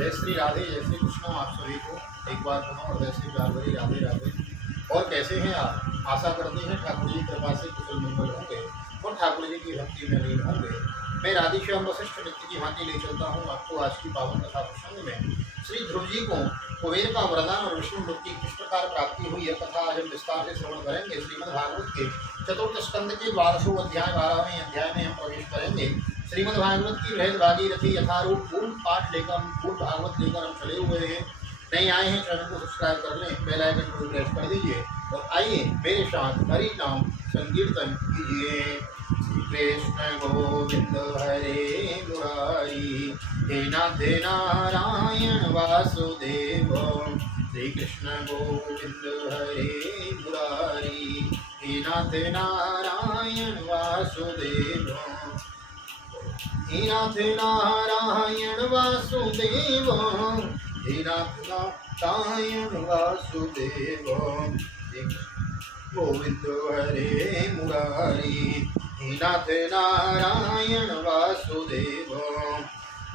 जय श्री राधे, जय श्री कृष्ण। आप सभी को एक बार पुनः हृदय से प्यार भरी राधे राधे। और कैसे हैं आप? आशा करते हैं ठाकुर जी की कृपा से कुशल मंगल होंगे और ठाकुर जी की भक्ति में लीन होंगे। मैं राधेश्याम वशिष्ठ नित्य की भांति ले चलता हूँ आपको आज की पावन कथा प्रसंग में। श्री ध्रुव जी को कुबेर का वरदान और विष्णु लोक की किस प्रकार प्राप्ति हुई, यह कथा आज हम विस्तार से श्रवण करेंगे। श्रीमद् भागवत के चतुर्थ स्कंद के 12वें अध्याय 12वें अध्याय में हम प्रवेश करेंगे। श्रीमद् भागवत की बृहद भागीरथी यथारूप पूर्ण पाठ लेकर पूर्ण भागवत लेकर हम चले हुए हैं। नए आए हैं, चैनल को सब्सक्राइब कर लें, बेल आइकन को प्रेस कर दीजिए और आइए मेरे साथ हरि नाम संकीर्तन कीजिए। श्री कृष्ण गोविंद हरे मुरारी, हे नाथ नारायण वासुदेव। श्री कृष्ण गोविंद हरे मुरारी, हे नाथ नारायण वासुदेव। हे नाथ नारायण वासुदेव, हे नाथ नारायण वासुदेव। गोविंद हरे मुरारी, हे नाथ नारायण वासुदेव।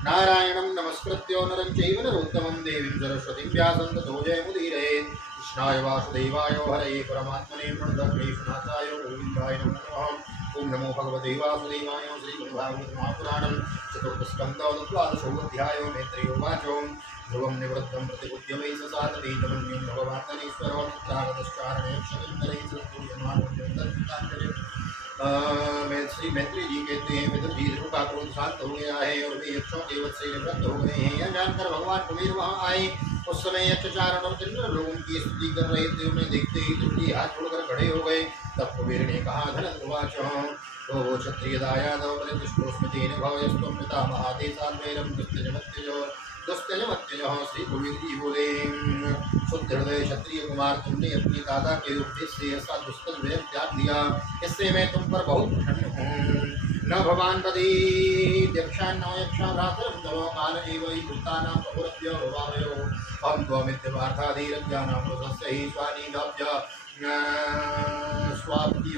नारायणं नमस्कृत्य नरं चैव नरोत्तमं देवीं सरस्वतीं व्यासं ततो जयमुदीरयेत्। कृष्णाय वासुदेवाय हरये परमात्मने प्रणतक्लेशनाशाय गोविन्दाय नमो नमः। ओम नमो भगवते वासुदेवाय। श्रीमद्भागवत महापुराणं चतुर्थस्कन्धः द्वादशोऽध्यायो। मैत्रेयोवाच ध्रुवं निवृत्तं प्रतिबुद्ध्यमयि ससाततीतमन्यं भगवान्तरीश्वरो नित्रागतश्चारणे क्षतिन्दरैः सत्पूर्यमाणोऽन्तर्गताञ्जलिं। श्री मैत्री जी कहते हैं, विदुर जी ध्रुव का क्रोध शांत हो गया है और वे यक्षों के वध से निवृत्त हो गए हैं। यह जानकर भगवान कुबेर वहां आए। उस समय यक्षचारण और किन्नर लोग उनकी स्तुति कर रहे थे। उन्हें देखते ही ध्रुव जी हाथ जोड़कर खड़े हो गए। तब कुबेर ने कहा, धनंजवाच ओ क्षत्रिय दायादव बलिष्ठोस्मतेन भवयस्त्वं पितामहादेशाद्वैरं दुस्त्यजमत्यजः। श्री कुबेर जी बोले, शुद्ध हृदय क्षत्रिय कुमार, तुमने अपने दादा के उपदेश से ऐसा दुष्कर वैर त्याग दिया, इससे मैं तुम पर बहुत प्रसन्न हूँ। न भवान पदे यक्षा न यक्षा भ्रातरं तव काल एव हि भूतानां बहुरभ्य भवामयो। हम त्वमित्यपार्थादिरज्ञानां प्रशस्य हि स्वानिधाभ्य स्वाप्य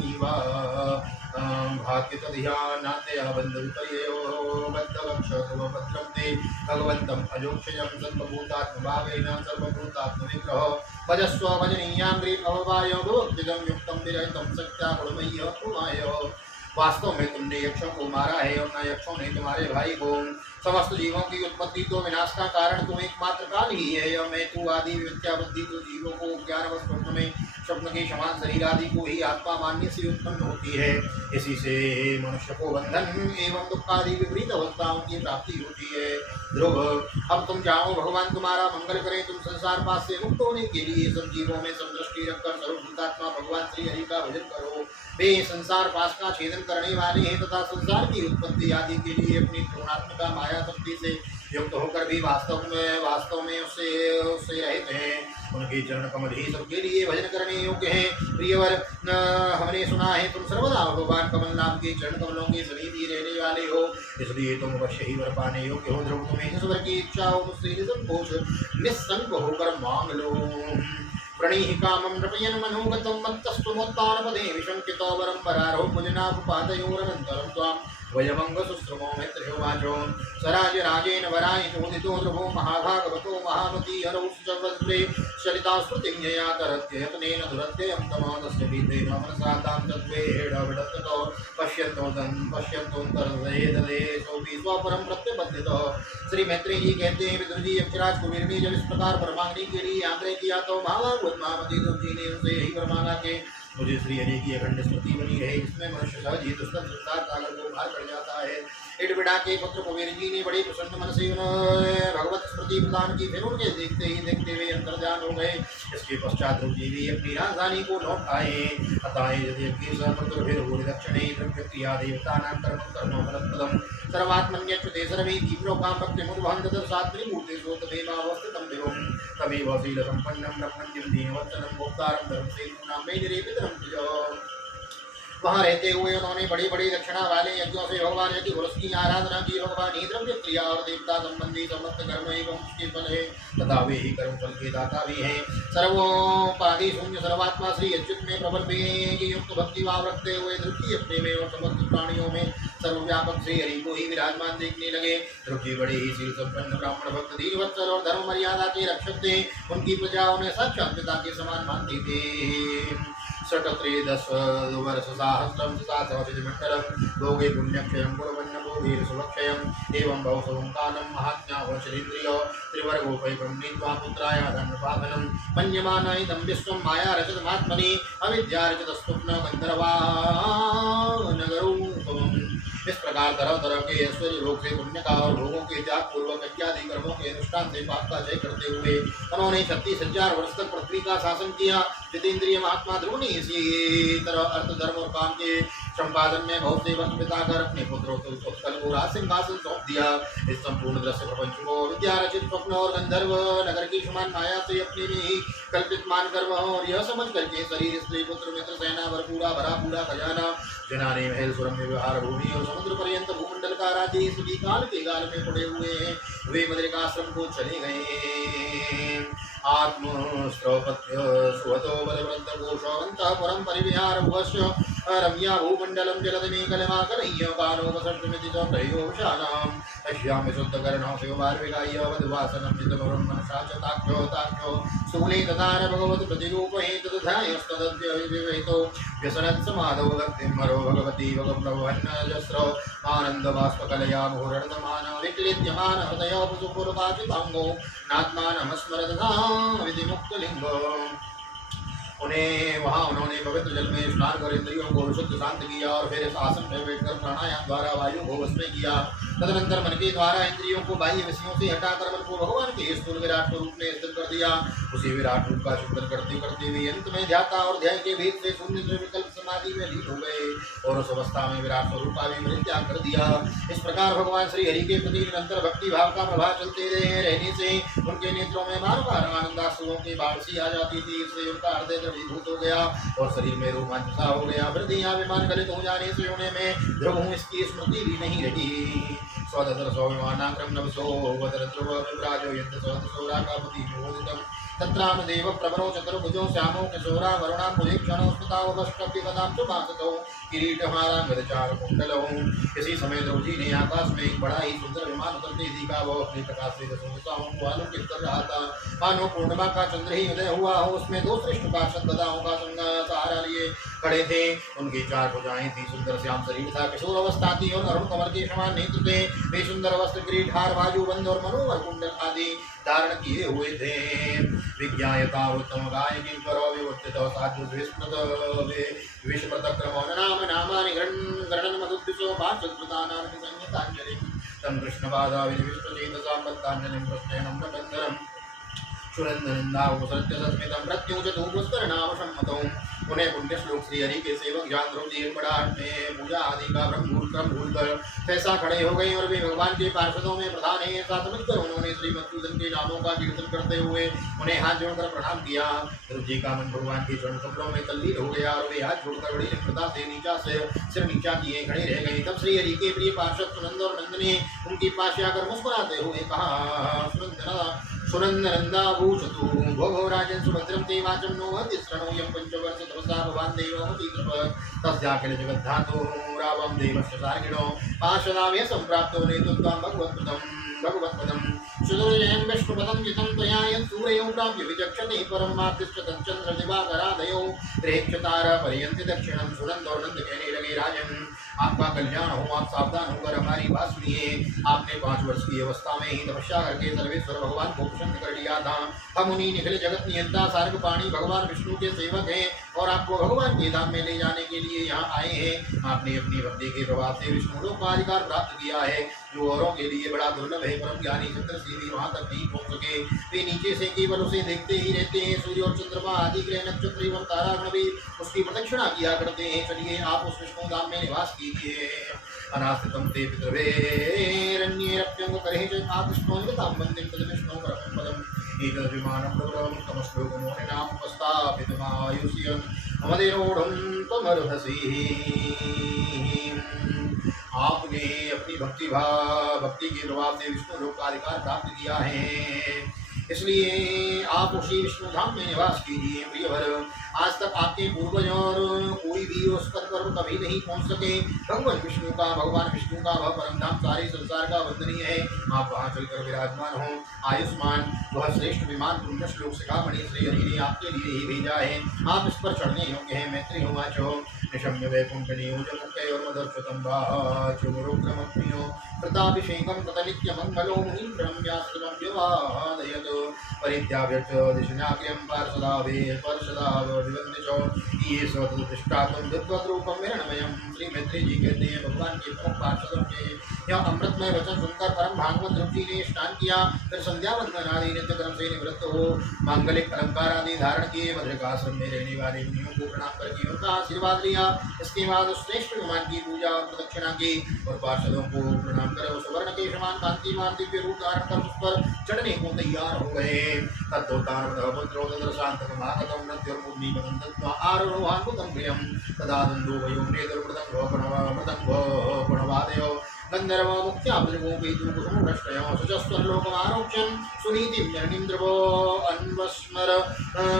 निवा भाग्य तदिहानातया बन्धुपर्ययो बद्धवक्षभद्रं ते भगवन्तम् अजोक्षयं सर्वभूतात्मभावेन सर्वभूतात्मविग्रह भजस्व भजनीयाङ्घ्रि भववाय भवद्विदं युक्तं विरहितं सत्या गुणमय्य उमाय। वास्तव में तुमने यक्षों को मारा है और न यक्षों ने तुम्हारे भाई को। समस्त जीवों की उत्पत्ति तो विनाश का कारण तुम एकमात्र काल ही है। यह मैं तू आदि विद्या बुद्धि तो जीवों को ज्ञानवश स्वप्न में स्वप्न के समान शरीर आदि को ही आत्मा मानने से उत्पन्न होती है। इसी से मनुष्य को बंधन एवं दुख आदि विपरीत अवस्थाओं की प्राप्ति होती है। ध्रुव, अब तुम जाओ, भगवान तुम्हारा मंगल करें। तुम संसार पास से मुक्त होने के लिए सब जीवों में समदृष्टि रखकर सर्वभूतात्मा भगवान श्री हरि का भजन करो। वे संसार पास का छेदन करने वाले हैं तथा संसार की उत्पत्ति आदि के लिए अपनी त्रिगुणात्मिका माया शक्ति से युक्त होकर भी वास्तव में उससे रहित हैं। उनके चरण कमल ही सबके लिए भजन करने योग्य हैं। प्रियवर, हमने सुना है तुम सर्वदा भगवान कमल नाम के चरण कमलों के समीप ही रहने वाले हो, इसलिए तुम अवश्य ही वर पाने योग्य हो। ध्रुव, तुम्हें जिस वर की इच्छा हो मुझसे निसंकोच निस्संग होकर मांग लो। प्रणीहि कामं नृपयन् मनोगतं मत्तस्तुमोत्तानपदे विशङ्कितो वरं वरारो भुजनाभपादयोरनन्तरं त्वां वयमङ्गसुश्रुमो मैत्रेयोवाचो। सराजराजेन वराय चोदितो ध्रुवो महाभागवतो महामती हरौ सुचवज्रे चलिता स्मृतिं यया करत्ययत्नेन दुरत्ययं तमादस्य विद्येन मनसा तां तद्वेडविडत्ततो पश्यन्तोऽन्तर्वेददेशोऽपि स्वपरं प्रत्यबद्धितः। श्री मैत्रेय जी कहते हैं, विदुर जी यक्षराज कुबेर ने जब इस प्रकार वर मांगने के लिए आग्रह किया तो महाभागवत महामती ध्रुव जी ने उनसे यही वर मांगा कि मुझे श्री हरि की अखंड स्मृति बनी है, इसमें मनुष्य सहज ही दुष्कर संसार सागर को पार कर जाता है। इडबिडा के पुत्र कुबेर जी ने बड़े प्रसन्न मन से उन्हें भगवत स्मृति प्रदान की। फिर उनके देखते ही देखते हुए अंतर्ध्यान हो गए। इसके पश्चात ध्रुव जी भी अपनी राजधानी को लौट आए। अतः यदि पुत्र फिर हो दक्षिणे द्रव्य क्रिया देवतानां कर्म कर्म फलप्रदं सर्वात्मन्यच्युते सर्वे तीव्रोकां भक्तिमुद्वहं तदसात्मनिभूतेषु तदेवावस्थितं विभुं तमेव शीलसम्पन्नं ब्रह्मण्यं दीनवत्सलं भोक्तारं धर्मसेतूनां मे निरेपितरं च। वहाँ रहते हुए उन्होंने बड़ी बड़ी दक्षिणा वाले यज्ञों से भगवान यज्ञ पुरुष की आराधना की। भगवान ही द्रव्य क्रिया और देवता संबंधी समस्त कर्म एवं उसके फल है तथा वे ही कर्म फल के दाता भी हैं। सर्वोपाधि शून्य सर्वात्मा श्री अच्युत में प्रबल की युक्त भक्ति भाव रखते हुए दृष्टि अपने में और समस्त प्राणियों में सर्वव्यापक श्री हरि को ही विराजमान देखने लगे। ध्रुव बड़े ही शील संपन्न ब्राह्मण भक्त दीनवत्सल और धर्म मर्यादा के रक्षक थे। उनकी प्रजा उन्हें साक्षात पिता के समान मानती थी। षट्त्रिदश वर्ष सहस्रम सहस्रमंडलम भोगे पुण्यक्षयं कुर्वन्न भोगे सुभक्षयम् एवं भवसवं कालं महात्म्यावशरीन्द्रिय त्रिवर्गोपैकं नीत्वा पुत्राय धन्यपादनं मन्यमाना इदं विश्वं माया रचितमात्मनि अविद्यारचितस्वप्न गन्धर्वा नगरूपम्। इस प्रकार तरह तरह के ऐश्वर्य भोग से पुण्य का और भोगों के त्याग पूर्वक इत्यादि कर्मों के अनुष्ठान से पाप का जय करते हुए उन्होंने 36,000 वर्ष तक पृथ्वी का शासन किया। जितेंद्रिय महात्मा ध्रुव ने इसी तरह अर्थ धर्म और काम के संपादन में बहुत से वर्ष बिताकर अपने पुत्रों को राज सिंहासन सौंप दिया। इस संपूर्ण दृश्य प्रपंच को विद्यारचित स्वप्न और गंधर्व नगर की समान माया से अपने में ही कल्पित मानकर वह और यह समझ करके शरीर स्त्री पुत्र मित्र सेना भरा पूरा खजाना जनाने महल सुरम्य व्यवहार भूमि और समुद्र पर्यंत भूमंडल का राज्य इस काल के गाल में पड़े हुए हैं। वे मद्रिकाश्रम को चले गए। आत्मस्त्रपत्य सुहतो बलवृद्ध घोषवन्तपुरं परिविहार भुवस्य रम्या भूमण्डलं जलदमेकलमाकलय्य कानोपसर्पमिति च प्रयोशानाम् अश्यामि शुद्धकर्णौ शिवमार्विकाय वधवासनं चित्तमरुं मनसा च ताक्षो स्थूले तदार भगवत् प्रतिरूपहेतुधायस्तदद्यविवेहितो व्यसनत्समाधौ भक्तिं मरो भगवती भगप्रभवन्नजस्रो आनन्दबाष्पकलया मुहुरर्धमान विक्लिद्यमान हृदयोपसुपुरपाचिताङ्गो नात्मानमस्मरदधा विधिमुक्तलिङ्गो। उन्होंने पवित्र जल में स्नान कर इंद्रियों को विशुद्ध शांत किया और फिर इस आसन में बैठकर प्राणायाम द्वारा वायु को वश में किया। तदनंतर मन के द्वारा इंद्रियों को बाह्य विषयों से हटाकर मन को भगवान के स्थूल विराट स्वरूप में स्थिर कर दिया। उसी विराट रूप का चिंतन करते करते हुए अंत में ध्याता और ध्यान के भेद से शून्य से विकल्प समाधि में लीन हो गए और उस अवस्था में विराट स्वरूप का भी परित्याग कर दिया। इस प्रकार भगवान श्री हरि के प्रति निरंतर भक्ति भाव का प्रभाव चलते रहने से उनके नेत्रों में बार बार आनंदाश्रुओं की बाढ़ सी आ जाती थी। इससे उनका हृदय द्रवीभूत हो गया और शरीर में रोमांच सा हो गया। वृद्धि अभिमान गलित हो जाने से उन्हें में ध्रुव हूँ इसकी स्मृति भी नहीं रही। स्वदर सौविमानाक्रम नवसो वदर ध्रुव विभ्राजो यत्र सौरा का पति विभूषितम तत्रानुदेव प्रवरो चतुर्भुजो श्यामो किशोरा वरुणाम्बुजेक्षणो स्मृतावभष्टव्यगदां सुभासतो किरीटहारांगदचार कुंडलो। इसी समय ध्रुव जी ने आकाश में एक बड़ा ही सुंदर विमान उतरते देखा। वह अपने प्रकाश से दसों दिशाओं को आलोकित कर रहा था मानो पूर्णिमा का चंद्र ही उदय हुआ हो। उसमें दो श्रेष्ठ पार्षद गदाओं का सहारा लिए खड़े थे। उनकी 4 भुजाएं थी, सुंदर श्याम शरीर था, किशोर अवस्था थी और अरुण कमल के समान नेत्र थे। वे सुंदर वस्त्र किरीट हार बाजूबंद और मनोहर कुंडल आदि धारण किए हुए थे। विज्ञायता उत्तम गाय किंकरो विवर्तितो साधु विस्मृत विश्वप्रतक्रमो नाम नामानि गणन मधुद्विषो भाषकृतानां संहितांजलि तं कृष्णपादा विविष्टचेतसां बद्धांजलिं प्रश्नेनं प्रबन्धनम् सुरंदनंदावसत्य सस्मितं प्रत्युजतु पुष्करनाम सम्मतौ। उन्हें पुण्य श्लोक श्री हरि के सेवक जान ध्रुव जी बड़ा में पूजा आदि का क्रम भूलकर पैसा खड़े हो गए और वे भगवान के पार्षदों में प्रधान है ऐसा समझकर उन्होंने श्री मधुसूदन के नामों का कीर्तन करते हुए उन्हें हाथ जोड़कर प्रणाम किया। ध्रुव जी का मन भगवान के चरण कमलों में तल्लीन हो गया और वे हाथ जोड़कर बड़ी निम्रता से सिर नीचा किए खड़े रह गए। तब श्री हरि के प्रिय पार्षद सुनंद और नंद ने उनके पास आकर मुस्कुराते हुए कहा सुनंदनंदाभूषतु भो राजन् सुभद्रं ते वाचं नो हतिश्रणोऽयं पंचवर्ष तपसा भवान् देवमति कृप तस्याखिल जगद्धातो रावं देवस्य सार्गिणो पार्षदावेश सम्प्राप्तो नेतुत्वं भगवत्पदं सुदुर्जयं विष्णुपदं जितं त्वया यत्सूरयो प्राप्य विचक्षते परं मार्तिष्ठतं चन्द्रदिवाकरादयो प्रेक्षतारापर्यन्ति दक्षिणं सुनंद और नंद कहने लगे राजन् आपका कल्याण हो, आप सावधान होकर हमारी बात सुनिए। आपने 5 वर्ष की अवस्था में ही तपस्या करके सर्वेश्वर भगवान को प्रसन्न कर लिया था। हम उन्हीं निखिल जगत नियंता सार्ग पाणी भगवान विष्णु के सेवक हैं और आपको भगवान के धाम में ले जाने के लिए यहाँ आए हैं। आपने अपनी भक्ति के प्रभाव से विष्णु लोक का अधिकार प्राप्त किया है जो औरों के लिए बड़ा दुर्लभ है। परम ज्ञानी चंद्रसी भी वहाँ तक नहीं पहुँच सके, वे नीचे से केवल उसे देखते ही रहते हैं। सूर्य और चंद्रमा आदि ग्रह नक्षत्र एवं तारागण भी उसकी प्रदक्षिणा किया करते हैं। चलिए आप उस विष्णु धाम में निवास कीजिए। अनास्थितं ते पितृवेरण्येरप्यंग करेहि च आकृष्णोन्वितां वन्दिं तद्विष्णो परमं पदम् एतद्विमानं प्रबलमुत्तमश्लोकमोहिनाम् उपस्थापितमायुष्यन् अमदेरोढं त्वमर्हसि। आपने अपनी भक्ति के प्रभाव से विष्णु लोक का अधिकार प्राप्त किया है, इसलिए आप उसी विष्णु धाम में निवास कीजिए। प्रियवर, आज तक आपके पूर्वज और कोई भी उस पद पर कभी नहीं पहुंच सके। भगवान विष्णु का वह परम धाम सारे संसार का वंदनीय है। आप वहां चलकर विराजमान हो। आयुष्मान वह श्रेष्ठ विमान पुण्य श्लोक शिखामणि श्री हरि ने आपके लिए ही भेजा है। आप इस पर चढ़ने योग्य है। मैत्री होवाचो निशम्य वैकुंठ नियोज मुक्तय और मदर्शतम वाचो मुरुक्रमप्रियो प्रताभिषेकं ततनित्य मंगलो मुनीन्द्रं व्यासतमं व्यवादयत् परित्याव्यर्थ दिशनाग्र्यं पार्षदा विवन्दितो ये स्वतःष्टात्म विद्वद्रूपं हिरण्मयं। श्री मैत्री जी कहते हैं, भगवान के प्रमुख पार्षदों के यह अमृतमय वचन सुनकर परम भागवत ध्रुव जी ने स्नान किया। फिर संध्या वंदन आदि नित्य कर्म से निवृत्त हो मांगलिक अलंकार आदि धारण किए बद्रिकाश्रम में रहने वाले मुनियों को प्रणाम करके उनका आशीर्वाद लिया। इसके बाद उस श्रेष्ठ विमान की पूजा और प्रदक्षिणा की और पार्षदों को प्रणाम कर उस वर्ण के समान कांतिमान दिव्य रूप धारण कर उस पर चढ़ने को तैयार हो गए। गंधर्व मुक्त्याब्जगोपीतुकुसुमदृष्टयो सुजस्वर्लोकमारोक्ष्यं सुनीतिं जनिन्द्रवो अन्वस्मर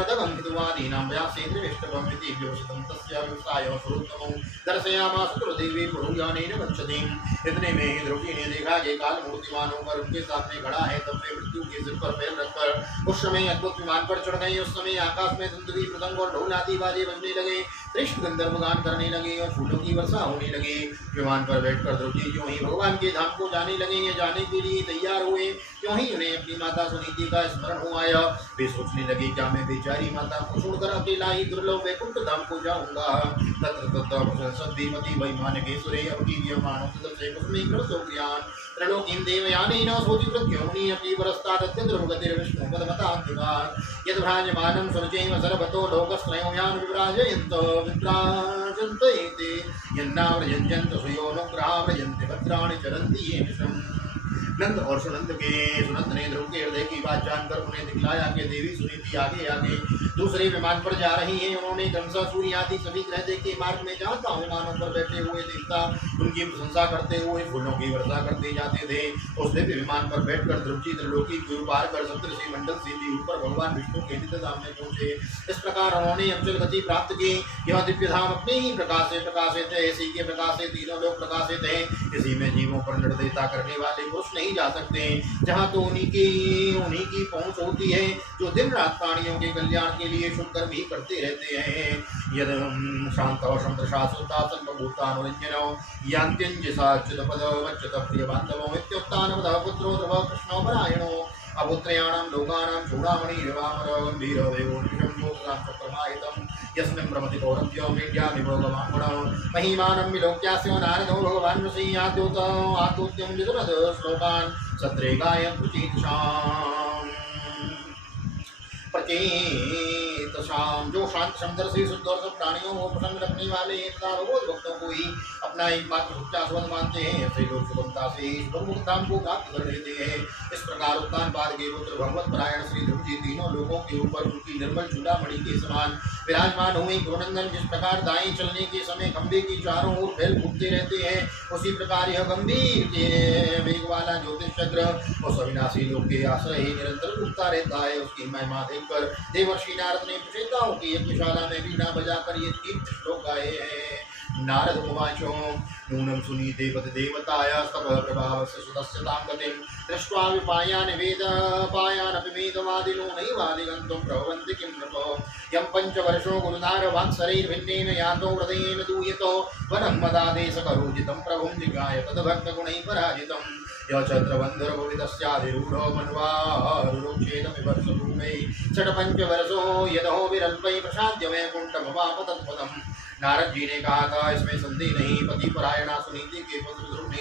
दगन्धितुवादीनां व्यासेन्द्रविष्टवम् इति व्योषितं तस्य व्यवसायो स्वरूपमो दर्शयामास देवी पुरुयानेन गच्छतीम्। इतने में ही ध्रुव जी ने देखा कि काल मूर्तिमान होकर उनके सामने खड़ा है। तब वे मृत्यु के सिर पर पैर रखकर उस समय अद्भुत विमान पर चढ़ गए। उस समय आकाश में धुंधली मृदंग और ढोल आदि बाजे बजने लगे। श्रेष्ठ गंधर्व गान करने लगे और फूलों की वर्षा होने लगी। विमान पर बैठकर ध्रुव जी जो ही भगवान के धाम को जाने लगे या जाने के लिए तैयार हुए, क्यों ही उन्हें अपनी माता सुनीति का स्मरण हो आया। वे सोचने लगे, क्या मैं बेचारी माता को छोड़कर अकेला ही दुर्लभ वैकुंठ धाम को जाऊंगा। तत्र वैमान के सुरे त्रिलोकीं देवयानेन सोतिवृत्योनि अपि परस्तादत्यद्रुवगतिर्विष्णुपदमतान्तिकान् यद्भ्राजमानं सुरचैव सर्वतो लोकस्त्रयोयान् विभ्राजन्त एते यन्नाव्रजन्त सुयोनुग्रहाव्रजन्ति भद्राणि चरन्ति ये निशम्। नंद और सुनंद ने ध्रुव के हृदय की बात जानकर उन्हें दिखलाया कि देवी सुनीति आगे आगे दूसरे विमान पर जा रही हैं। उन्होंने कंसा सूर्य आदि सभी ग्रह देखे मार्ग में जहाँ विमानों पर बैठे हुए देवता उनकी प्रशंसा करते हुए फूलों की वर्षा करते जाते थे। उस दिव्य विमान पर बैठकर ध्रुव जी त्रिलोकी को पार कर सप्तऋषि मंडल सीधी ऊपर भगवान विष्णु के नित्य धाम में पहुंचे। इस प्रकार उन्होंने अंचल गति प्राप्त की। यह दिव्य धाम अपने ही प्रकाश से प्रकाशित है। इसी के प्रकाश से तीनों लोग प्रकाशित हैं। इसी में जीवों पर निर्दयता करने वाले पुरुष नहीं जा सकते। जहाँ तो उन्हीं की पहुँच होती है जो दिन रात प्राणियों के कल्याण के लिए शुभ कर्म ही करते रहते हैं। यद शांत शाश्वता सर्वभूतानुरंजनो यान्त्यञ्जसाच्युतपदवच्युत प्रियबान्धवो इत्युक्तानवदः पुत्रो ध्रुव कृष्णो परायणो अपुत्रयाणां लोकानां चूडामणि विवामरो गम्भीरो देवो निशं ज्योतिषां चक्रमायितं यस्मिन् भ्रमति कौरव्यो मीड्यामिभोगमाङ्गुणो महिमानं विलोक्यास्यो नारदो भगवान् ऋषियाद्योत्यं विदुरद श्लोकान् सत्रे गायत्रुचितशाम् प्रचेतशाम। जो शांत समदर्शी शुद्ध और सब प्राणियों को प्रसन्न रखने वाले तथा भगवत भक्तों को ही अपना एकमात्र सच्चा स्वर मानते हैं, ऐसे लोग सुगमता से ब्रह्म धाम को प्राप्त कर लेते हैं। इस प्रकार उत्तानपाद के पुत्र भगवत परायण श्री ध्रुव जी तीनों लोगों के ऊपर उनकी निर्मल चूड़ामणि के समान विराजमान हुए। गुरुनंदन जिस प्रकार दाएं चलने के समय खंबे की चारों ओर फैल घूमते रहते हैं, उसी प्रकार यह गंभीर के वेग वाला ज्योतिष चक्र उस अविनाशी लोक के आश्रय ही निरंतर घूमता रहता है। उसकी महिमा देखकर देवर्षि नारद ने प्रचेताओं की यज्ञशाला में बीना बजाकर ये 3 श्लोक गाए हैं। नारद उवाचो नूनं सुनीते पतिदेवताय स्तव प्रभावस्य सुतस्यतां गतिं दृष्ट्वा विपायान् वेदपायानपि मेधवादिनो नैवादिगन्तुं प्रभवन्ति किं नृपो यं पञ्चवर्षो गुरुधारवाक्सरैर्भिन्नेन यातो हृदयेन दूयतो वनं मदादेशकरोजितं प्रभुं जिगाय तद्भक्तगुणैः पराजितम् यच्छत्रबन्धुर्भुवितस्याधिरूढो मन्वारुरुक्षेदमिवर्षभूमैः षट्पञ्चवर्षो यदहो विरल्पैः प्रशाद्य वैकुण्ठमवाप तत्पदम् नारद जी ने कहा था, इसमें संदेह नहीं, पति परायणा सुनीति के पुत्र ध्रुव ने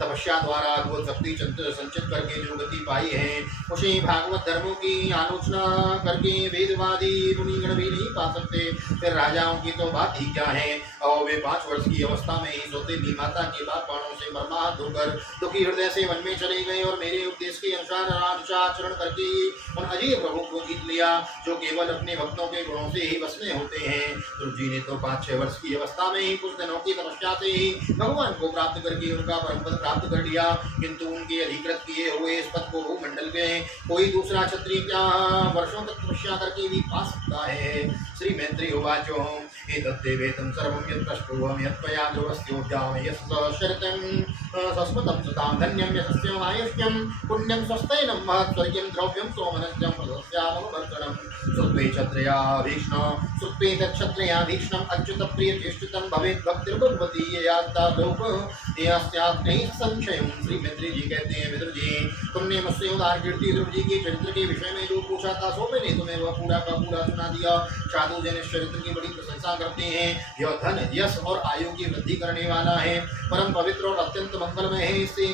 तपस्या द्वारा अद्भुत शक्ति संचित करके जो गति पाई है, उसे भागवत धर्मों की आलोचना करके वेदवादी मुनिगण भी नहीं पा सकते। फिर राजाओं की तो बात ही क्या है। और वे 5 वर्ष की अवस्था में ही सौतेली माता के बाप बाणों से मर्माहत होकर दुखी हृदय से वन में चले गए और मेरे उपदेश के अनुसार आचरण करके उन अजय प्रभु को जीत लिया, जो केवल अपने भक्तों के गुणों से ही वश में होते हैं। ध्रुव जी ने तो 5-6 वर्ष की अवस्था में ही कुछ दिनों की तपस्या से ही भगवान को प्राप्त करके उनका परम पद प्राप्त कर लिया, किंतु उनके अधिकृत किए हुए इस पद को भूमंडल के कोई दूसरा क्षत्रिय क्या वर्षों तक तपस्या करके भी पा सकता है। श्री मैत्री उवाचो एतद्देवेतं सर्वं यत्प्रष्टुवं यत्त्वया ध्रुवस्योद्याम यस्शरतं सस्मतं सतां धन्यं यशस्यं आयुष्यं पुण्यं स्वस्तेनं महत्स्वर्गं द्रव्यं सोमनस्यं प्रदस्यामवर्तनं सुत्वे क्षत्रियाभीक्ष्ण सुत्वे तत्क्षत्रियाभीक्ष्णम् अच्युतप्रियचेष्टितं भवेत् भक्तिर्भगवती ययास्ता लोक यस्यात् कहीं संशयं। श्री मैत्री जी कहते हैं, विदुर जी, तुमने मुझसे उदार कीर्ति ध्रुव जी के चरित्र के विषय में जो पूछा था, सो मैंने तुम्हें वह पूरा का पूरा सुना दिया। साधु जन इस चरित्र की बड़ी प्रशंसा करते हैं। यह धन यश और आयु की वृद्धि करने वाला है, परम पवित्र और अत्यंत मंगलमय है। इससे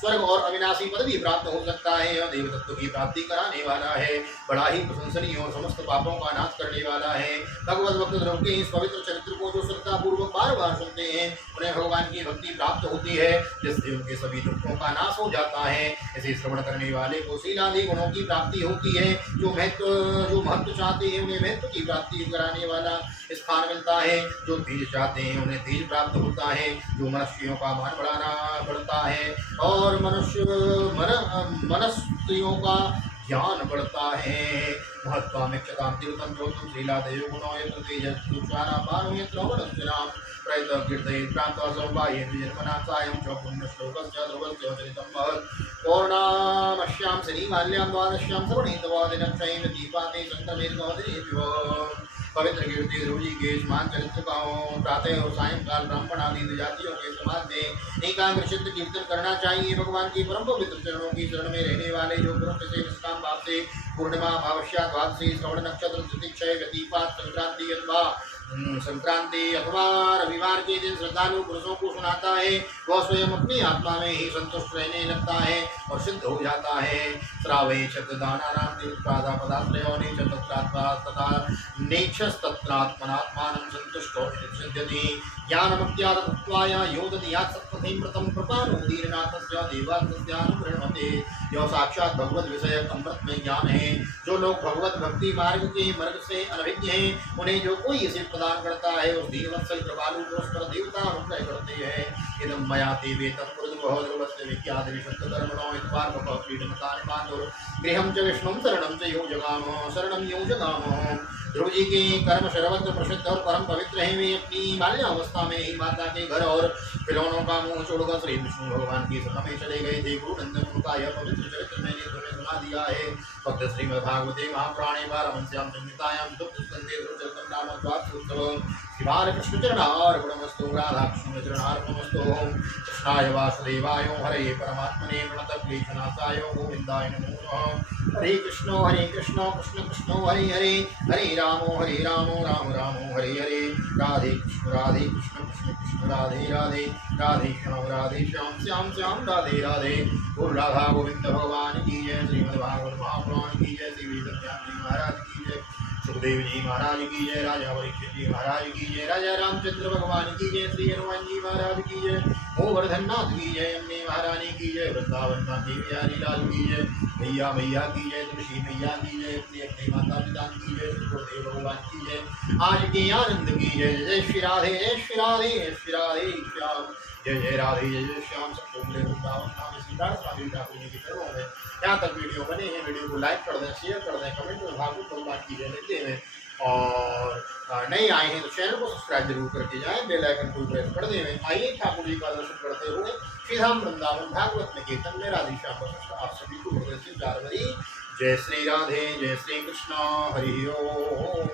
स्वर्ग और अविनाशी पद भी प्राप्त हो सकता है। यह देव तत्व की प्राप्ति कराने वाला है, बड़ा ही प्रशंसनीय और समस्त पापों का नाश करने वाला है। भगवत भक्त ध्रुव के इस पवित्र चरित्र को जो श्रद्धा पूर्वक बार बार सुनते हैं, उन्हें भगवान की भक्ति प्राप्त होती है, जिससे उनके सभी दुखों का नाश हो जाता है। इसे श्रवण करने वाले को शीलादि गुणों की प्राप्ति होती है। जो महत्व चाहते हैं, उन्हें महत्व की प्राप्ति कराने वाला स्थान मिलता है। जो तेज चाहते हैं, उन्हें तेज प्राप्त होता है। जो मनुष्यों का मान बढ़ाना बढ़ता है और मनस्त्रियों का ज्ञान बढ़ता है। महत्वामिक्षतां तीर्थं प्रोक्तं शीलादयो गुणो यत्र तेजस्सुचाना पानो यत्र वनस्तिनां प्रयतः कीर्तयेत् प्रान्तः सौभाग्येन जन्मना सायं च पुण्यश्लोकस्य ध्रुवस्य चरितं महत् पौर्णामश्यां शनिमाल्यां द्वादश्यां श्रवणेतवादिनक्षयेन दीपाते संक्रमेतवादिनेभ्यो। पवित्र कीर्ति ध्रुव जी के समान चरित्र का प्रातः और सायंकाल ब्राह्मण आदि जातियों के समाज में एकाग्रचित्त कीर्तन करना चाहिए। भगवान की परम पवित्र चरणों की शरण में रहने वाले जो पुरुष से निष्काम भाव से पूर्णिमा अमावस्या द्वादशी श्रवण नक्षत्र तिथिक्षय व्यतिपात संक्रांति अथवा रविवार के दिन श्रद्धालु पुरुषों को सुनाता है, वह स्वयं अपनी आत्मा में ही संतुष्ट रहने लगता है और सिद्ध हो जाता है। श्रावे शतदानानां तीर्थपादापदाश्रयो तथा नेक्षस्तत्रात्मनात्मानं संतुष्टो सिद्ध्यति। ज्ञानमत्यादत्वाय यो ददीयात् सत्पथिं व्रतं प्रपानो दीर्घनाथस्य देवात्मस्यानुगृह्णते। यह साक्षात भगवत विषय अमृत में ज्ञान है। जो लोग भगवत भक्ति मार्ग के मार्ग से अनभिज्ञ हैं, उन्हें जो कोई इसे प्रदान करता है, उस दीनवत्सल कृपालु को उस पर देवता अनुग्रह करते हैं। इदं मया ते वेतं पुरुषो ध्रुवस्य विख्यात विशुद्धकर्मणो इत्पार्वः क्रीडनकानि बान्धुर् गृहं च विष्णुं शरणं च यो जगामः। ध्रुव जी के कर्म सर्वत्र प्रसिद्ध और परम पवित्र हैं। वे अपनी बाल्यावस्था में ही माता के घर और खिलौनों का मुंह छोड़कर श्री विष्णु भगवान की शरण में चले गए थे। गुरु नंदन उनका यह पवित्र चरित्र मैंने तुम्हें सुना दिया है। भक्त श्रीमद्भागवते महापुराणे पारमहंस्यां संहितायां चतुर्थस्कन्धे ध्रुवचरितं नाम द्वादशोत्सवः। श्रीबाल कृष्ण चरणार्पणमस्तु, राधा कृष्ण चरणार्पणमस्तु। कृष्णाय वासुदेवाय हरे परमात्मने प्रणतक्लेशनाशाय गोविन्दाय नमो नमः। हरे कृष्ण कृष्ण कृष्ण हरे हरे, हरे रामो राम रामो हरे हरे। राधे कृष्ण कृष्ण कृष्ण राधे राधे, राधे श्याम श्याम राधे राधे। गुरु राधा गोविंद भगवान की जय। श्रीमद्भागवत महापुराण की जय। श्री वेदव्यास महाराज की जय। सुखदेव जी महाराज की जय। राजा परीक्षित जी महाराज की जय। राजा रामचंद्र भगवान की जय। श्री हनुमान जी महाराज की जय। गोवर्धन नाथ की जय। अम्बे महारानी की जय। वृंदावन कांति बिहारी लाल की जय। मैया की जय। तुलसी मैया की जय। अपने माता पिता की जय। गुरुदेव भगवान की जय। आज के आनंद की जय। जय श्री राधे, जय श्री राधे, जय श्री राधे श्याम, जय जय राधे, जय जय श्याम। सबको मिले वृंदावन धाम श्रीदास स्वामी ठाकुर जी के चरणों में। यहाँ तक वीडियो बने हैं, वीडियो को लाइक कर दें, शेयर कर दें, कमेंट में भागवत भगवान की जय लिखते हैं। और नए आए हैं तो चैनल को सब्सक्राइब जरूर करके जाएं, बेल आइकन को प्रेस कर दें। आइए ठाकुर जी का दर्शन करते हुए श्री धाम वृंदावन भागवत में कीर्तन में राधे श्याम वशिष्ठ आप सभी को हृदय से प्यार भरी जय श्री राधे, जय श्री कृष्ण, हरि ओम।